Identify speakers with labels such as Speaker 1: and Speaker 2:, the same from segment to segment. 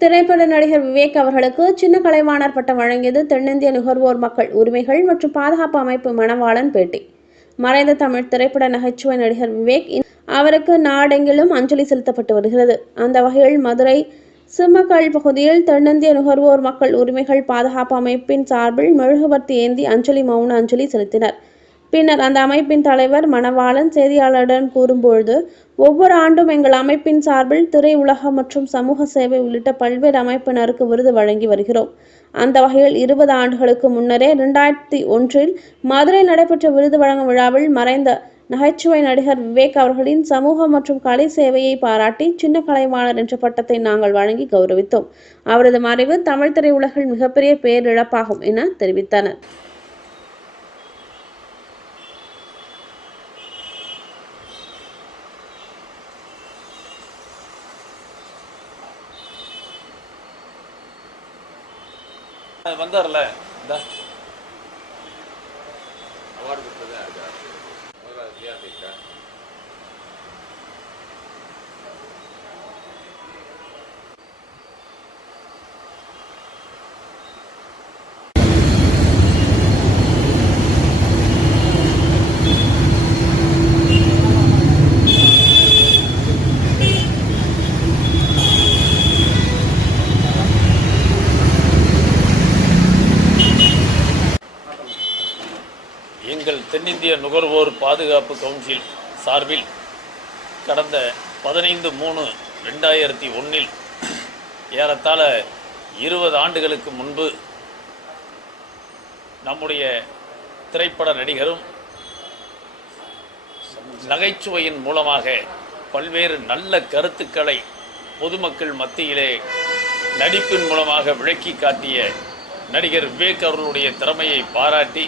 Speaker 1: திரைப்பட நடிகர் விவேக் அவர்களுக்கு சின்ன கலைவாணர் பட்டம் வழங்கியது தென்னிந்திய நுகர்வோர் மக்கள் உரிமைகள் மற்றும் பாதுகாப்பு அமைப்பு மணவாளன் பேட்டி. மறைந்த தமிழ் திரைப்பட நகைச்சுவை நடிகர் விவேக் இன்- அவருக்கு நாடெங்கிலும் அஞ்சலி செலுத்தப்பட்டு வருகிறது. அந்த வகையில் மதுரை சிம்மக்கல் பகுதியில் தென்னிந்திய நுகர்வோர் மக்கள் உரிமைகள் பாதுகாப்பு அமைப்பின் சார்பில் மெழுகுவர்த்தி ஏந்தி அஞ்சலி மௌன அஞ்சலி செலுத்தினர். பின்னர் அந்த அமைப்பின் தலைவர் மணவாளன் செய்தியாளரிடம் கூறும்பொழுது ஒவ்வொரு ஆண்டும் எங்கள் அமைப்பின் சார்பில் திரையுலகம் மற்றும் சமூக சேவை உள்ளிட்ட பல்வேறு அமைப்பினருக்கு விருது வழங்கி வருகிறோம். அந்த வகையில் இருபது ஆண்டுகளுக்கு முன்னரே இரண்டாயிரத்தி ஒன்றில் மதுரையில் நடைபெற்ற விருது வழங்கும் விழாவில் மறைந்த நகைச்சுவை நடிகர் விவேக் அவர்களின் சமூக மற்றும் கலை சேவையை பாராட்டி சின்ன கலைவாணர் என்ற பட்டத்தை நாங்கள் வழங்கி கௌரவித்தோம். அவரது மறைவு தமிழ் திரையுலகில் மிகப்பெரிய பேரிழப்பாகும் என தெரிவித்தனர்.
Speaker 2: வந்தார்ல. இந்த.
Speaker 3: அவார்டு கொடுத்ததே
Speaker 2: எங்கள் தென்னிந்திய நுகர்வோர் பாதுகாப்பு கவுன்சில் சார்பில் கடந்த பதினைந்து மூணு ரெண்டாயிரத்தி ஒன்றில் ஏறத்தாழ இருபது ஆண்டுகளுக்கு முன்பு நம்முடைய திரைப்பட நடிகரும் நகைச்சுவையின் மூலமாக பல்வேறு நல்ல கருத்துக்களை பொதுமக்கள் மத்தியிலே நடிப்பின் மூலமாக விளக்கி காட்டிய நடிகர் விவேக் அவர்களுடைய திறமையை பாராட்டி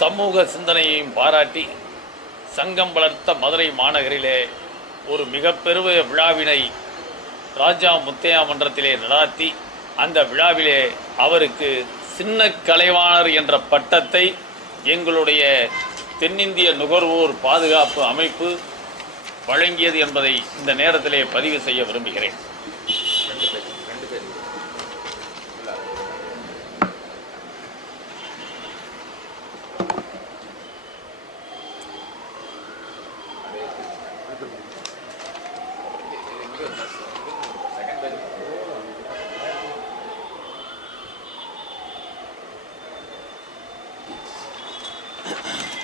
Speaker 2: சமூக சிந்தனையையும் பாராட்டி சங்கம் வளர்த்த மதுரை மாநகரிலே ஒரு மிக பெருமைய விழாவினை ராஜா முத்தையா மன்றத்திலே நடாத்தி அந்த விழாவிலே அவருக்கு சின்ன கலைவாணர் என்ற பட்டத்தை எங்களுடைய தென்னிந்திய நுகர்வோர் பாதுகாப்பு அமைப்பு வழங்கியது என்பதை இந்த நேரத்திலே பதிவு செய்ய விரும்புகிறேன்.
Speaker 3: Thank you.